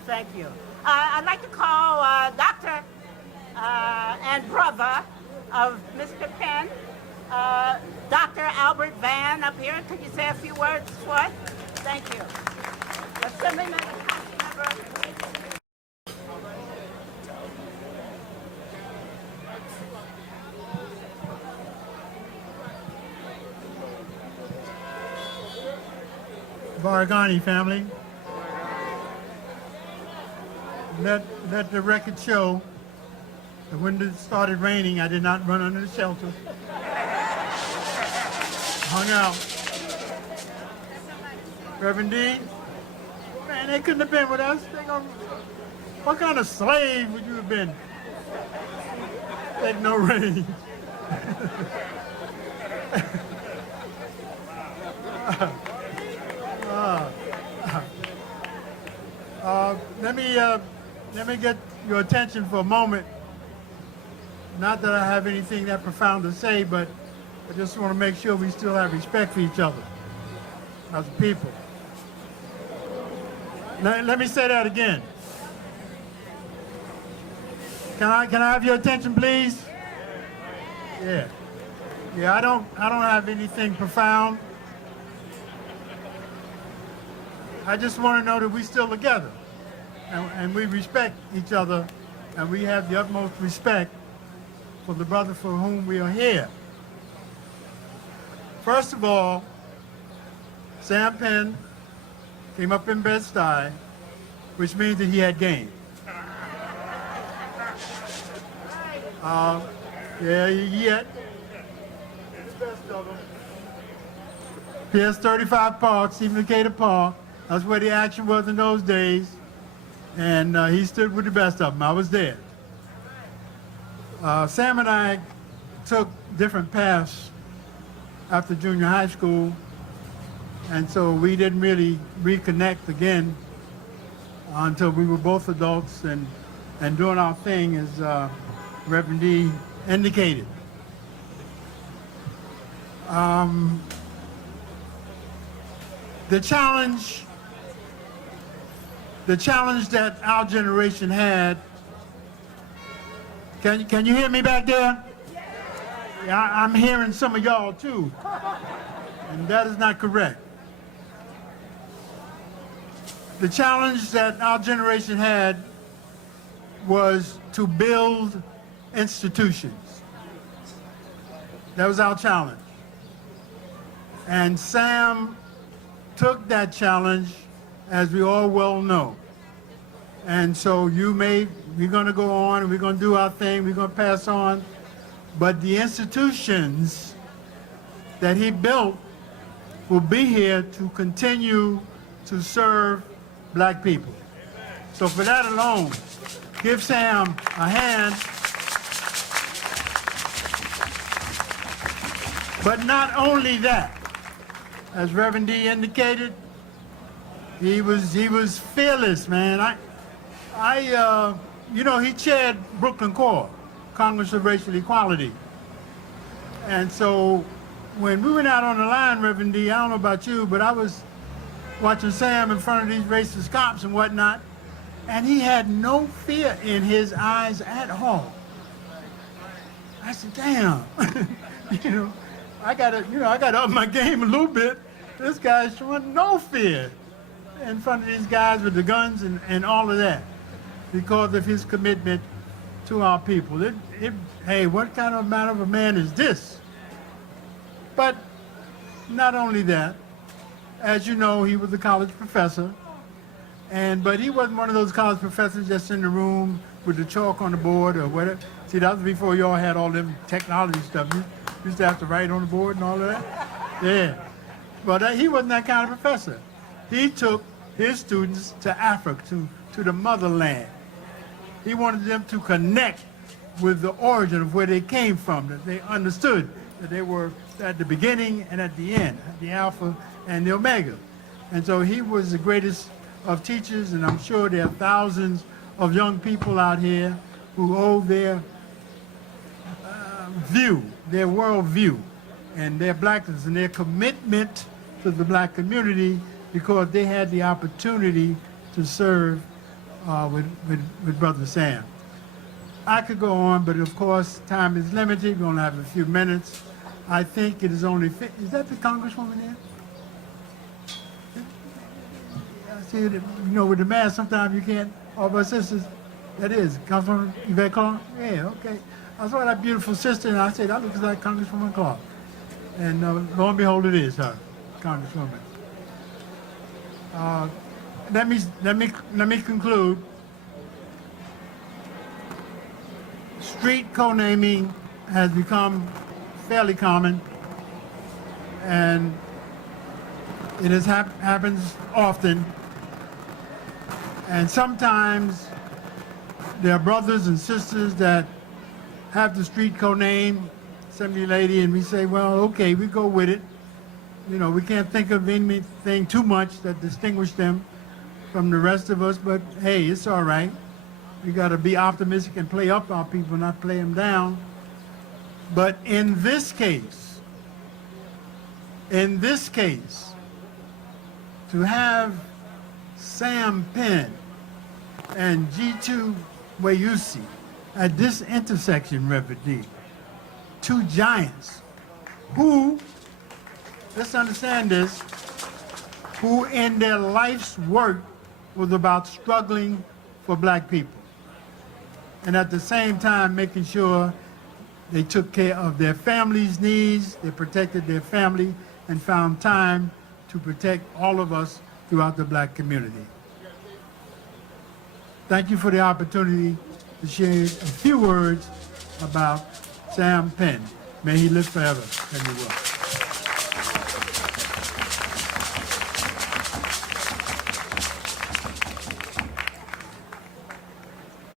thank you. I'd like to call Doctor and brother of Mr. Pinn, Dr. Albert Vann up here. Could you say a few words for us? Thank you. Assemblyman and council member. Vargani family, let the record show that when it started raining, I did not run under the shelter. Hung out. Reverend D, man, they couldn't have been with us. What kind of slave would you have been? Let no rain. Let me get your attention for a moment. Not that I have anything that profound to say, but I just want to make sure we still have respect for each other as a people. Let me say that again. Can I have your attention, please? Yeah. Yeah, I don't have anything profound. I just want to know that we're still together, and we respect each other, and we have the utmost respect for the brother for whom we are here. First of all, Sam Pinn came up in Bed-Stuy, which means that he had game. Yeah, he had the best of them. PS 35 Park, Stephen Decatur Park. That's where the action was in those days, and he stood with the best of them. I was there. Sam and I took different paths after junior high school, and so we didn't really reconnect again until we were both adults and doing our thing, as Reverend D indicated. The challenge that our generation had, can you hear me back there? Yeah, I'm hearing some of y'all too, and that is not correct. The challenge that our generation had was to build institutions. That was our challenge. And Sam took that challenge, as we all well know. And so we're going to go on and we're going to do our thing, we're going to pass on. But the institutions that he built will be here to continue to serve black people. So for that alone, give Sam a hand. But not only that, as Reverend D indicated, he was fearless, man. He chaired Brooklyn Core, Congress of Racial Equality. And so when we went out on the line, Reverend D, I don't know about you, but I was watching Sam in front of these racist cops and whatnot, and he had no fear in his eyes at all. I said, damn, I gotta up my game a little bit. This guy's showing no fear in front of these guys with the guns and all of that because of his commitment to our people. Hey, what kind of man of a man is this? But not only that, as you know, he was a college professor, but he wasn't one of those college professors just in the room with the chalk on the board or whatever. See, that was before y'all had all them technology stuff. You used to have to write on the board and all of that. Yeah. But he wasn't that kind of professor. He took his students to Africa, to the motherland. He wanted them to connect with the origin of where they came from, that they understood that they were at the beginning and at the end, the Alpha and the Omega. And so he was the greatest of teachers, and I'm sure there are thousands of young people out here who owe their their world view, and their blackness and their commitment to the black community because they had the opportunity to serve with Brother Sam. I could go on, but of course, time is limited. We're going to have a few minutes. I think it is only fit. Is that the Congresswoman there? I see it, with the mask, sometimes you can't, all of our sisters, that is, Councilwoman Yvette Clark? Yeah, okay. I saw that beautiful sister, and I said, that looks like Congresswoman Clark. And lo and behold, it is her, Congresswoman. Let me conclude. Street co-naming has become fairly common, and it happens often. And sometimes there are brothers and sisters that have the street co-name, assembly lady, and we say, well, okay, we go with it. We can't think of anything too much that distinguishes them from the rest of us, but hey, it's all right. We got to be optimistic and play up our people, not play them down. But in this case, to have Sam Pinn and G2 Wayusi at this intersection, Reverend D, two giants who, let's understand this, who in their life's work was about struggling for black people, and at the same time making sure they took care of their family's needs, they protected their family, and found time to protect all of us throughout the black community. Thank you for the opportunity to share a few words about Sam Pinn. May he live forever. And he will.